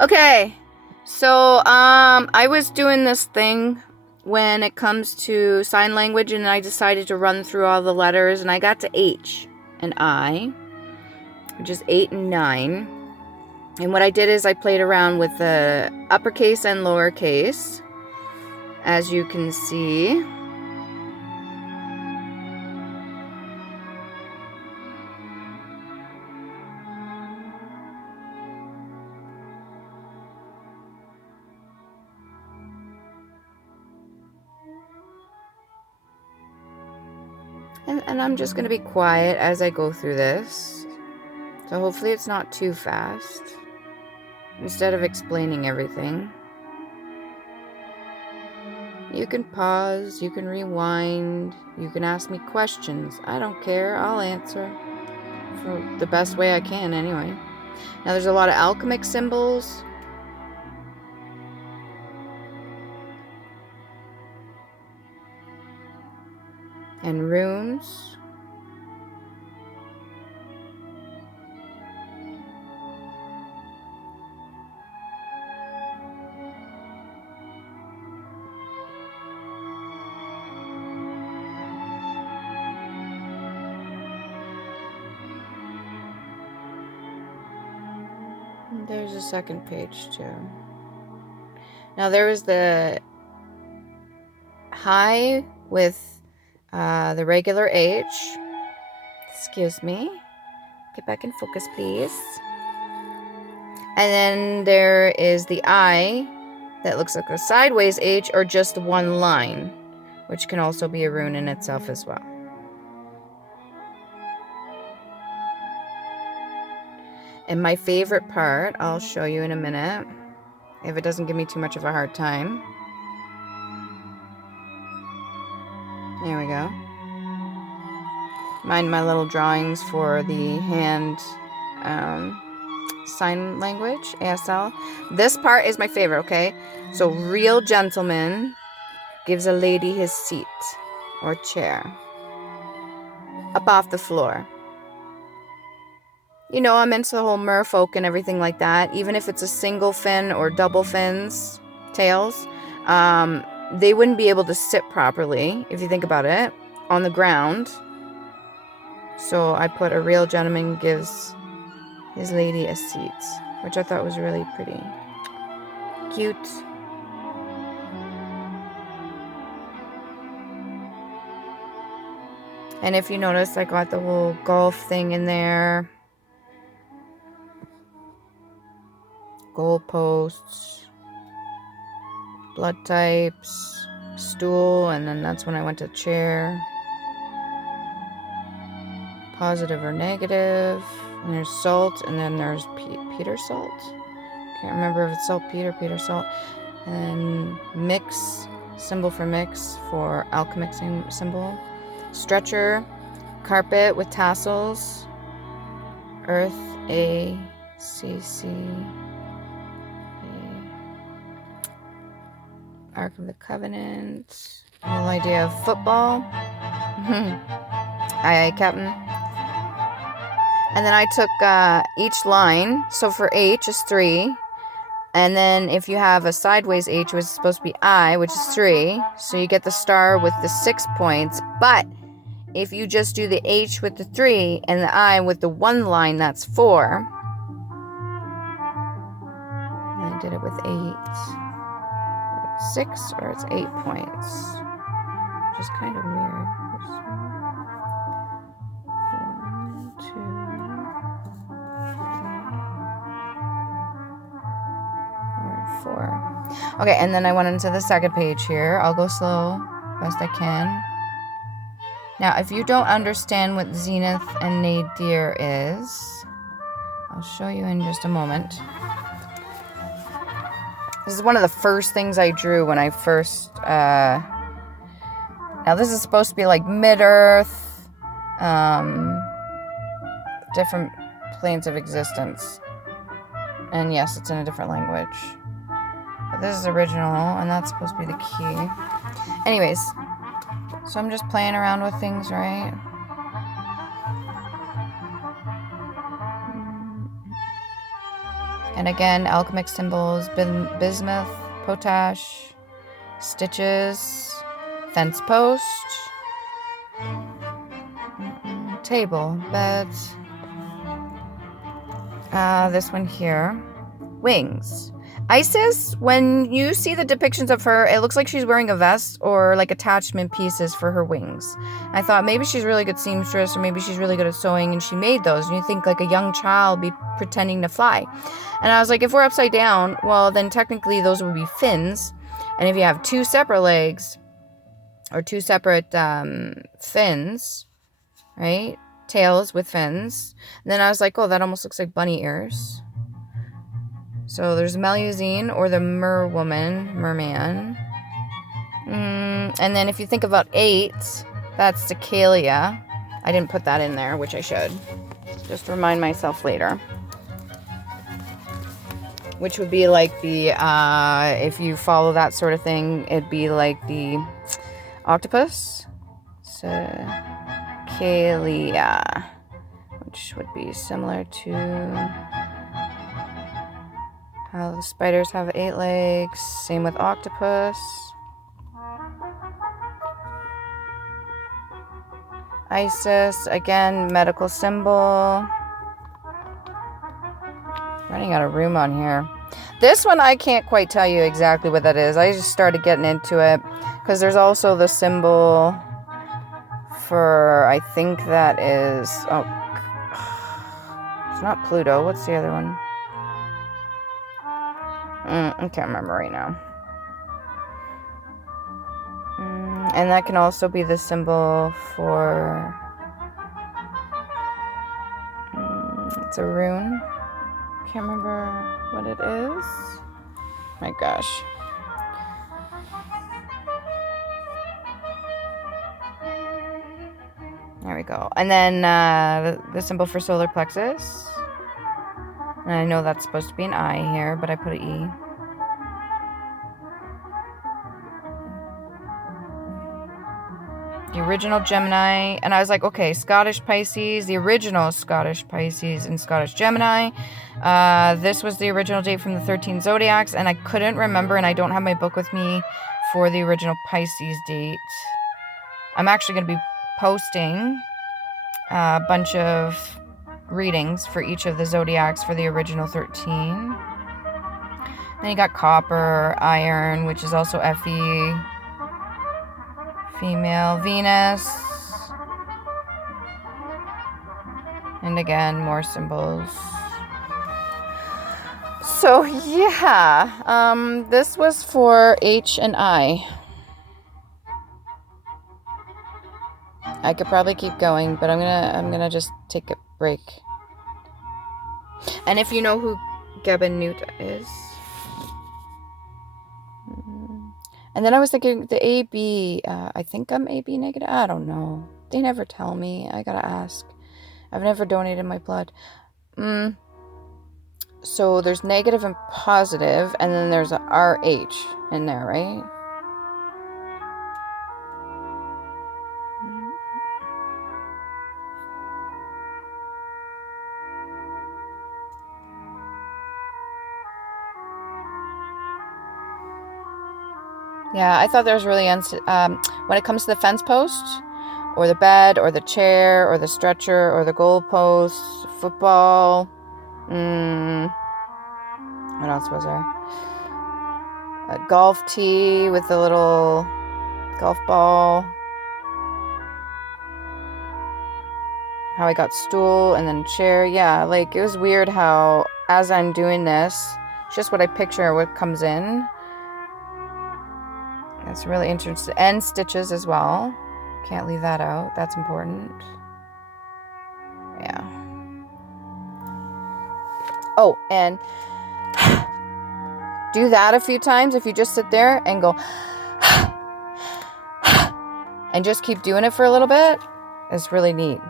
Okay, so I was doing this thing when it comes to sign language, and I decided to run through all the letters, and I got to H and I, which is 8 and 9. And what I did is I played around with the uppercase and lowercase, as you can see. And I'm just going to be quiet as I go through this. So hopefully it's not too fast. Instead of explaining everything. You can pause, you can rewind, you can ask me questions. I don't care, I'll answer. For the best way I can anyway. Now there's a lot of alchemic symbols. And runes. There's a second page too. Now there was the high with the regular H. Excuse me. Get back in focus, please. And then there is the I that looks like a sideways H or just one line, which can also be a rune in itself as well. And my favorite part, I'll show you in a minute, if it doesn't give me too much of a hard time. There we go. Mind my little drawings for the hand sign language, ASL. This part is my favorite, okay? So, real gentleman gives a lady his seat or chair up off the floor. You know, I'm into the whole merfolk and everything like that. Even if it's a single fin or double fins, tails, they wouldn't be able to sit properly, if you think about it, on the ground. So I put a real gentleman gives his lady a seat, which I thought was really pretty. Cute. And if you notice, I got the whole golf thing in there. Goalposts. Blood types. Stool. And then that's when I went to chair. Positive or negative. And there's salt. And then there's Peter salt. Can't remember if it's saltpeter or Peter salt. And mix. Symbol for mix for alchemic symbol. Stretcher, carpet with tassels, earth, A, C, C, A, Ark of the Covenant, the whole idea of football, aye, Captain. And then I took each line, so for H is 3, and then if you have a sideways H, which is supposed to be I, which is 3, so you get the star with the 6 points, but if you just do the H with the 3 and the I with the 1 line, that's 4. And I did it with 8. 6 or it's 8 points. Which is kind of weird. 1, 2, 3, 4. Okay, and then I went into the second page here. I'll go slow, best I can. Now, if you don't understand what zenith and nadir is, I'll show you in just a moment. This is one of the first things I drew when I first... now, this is supposed to be like mid-earth, different planes of existence. And yes, it's in a different language. But this is original, and that's supposed to be the key. Anyways... So I'm just playing around with things, right? And again, alchemic symbols, bismuth, potash, stitches, fence post, table, beds. This one here, wings. Isis, when you see the depictions of her, it looks like she's wearing a vest or like attachment pieces for her wings. I thought maybe she's really good seamstress, or maybe she's really good at sewing and she made those. And you think like a young child be pretending to fly. And I was like, if we're upside down, well, then technically those would be fins. And if you have two separate legs or two separate fins, right? Tails with fins. And then I was like, oh, that almost looks like bunny ears. So there's Melusine or the merman. And then if you think about 8, that's Cecalia. I didn't put that in there, which I should. Just remind myself later. Which would be like the, if you follow that sort of thing, it'd be like the octopus. Cecalia. Which would be similar to how the spiders have 8 legs. Same with octopus. Isis, again, medical symbol. Running out of room on here. This one, I can't quite tell you exactly what that is. I just started getting into it because there's also the symbol for, I think that is, oh, it's not Pluto. What's the other one? I can't remember right now. And that can also be the symbol for, it's a rune. Can't remember what it is. My gosh. There we go. And then the symbol for solar plexus. And I know that's supposed to be an I here, but I put an E. The original Gemini. And I was like, okay, Scottish Pisces, the original Scottish Pisces and Scottish Gemini. This was the original date from the 13 zodiacs, and I couldn't remember, and I don't have my book with me for the original Pisces date. I'm actually going to be posting a bunch of readings for each of the zodiacs for the original 13. Then you got copper, iron, which is also Fe, female, Venus, and again, more symbols. So yeah, this was for H and I. I could probably keep going, but I'm gonna just take a break. And if you know who Geben Newt is. And then I was thinking the AB, I think I'm AB negative. I don't know. They never tell me. I gotta ask. I've never donated my blood. So there's negative and positive, and then there's a RH in there, right? Yeah, I thought that was really when it comes to the fence post, or the bed, or the chair, or the stretcher, or the goal post, football. What else was there? A golf tee with a little golf ball. How I got stool and then chair. Yeah, like it was weird how as I'm doing this, just what I picture what comes in. That's really interesting. And stitches as well. Can't leave that out. That's important. Yeah. Oh, and do that a few times. If you just sit there and go and just keep doing it for a little bit, it's really neat.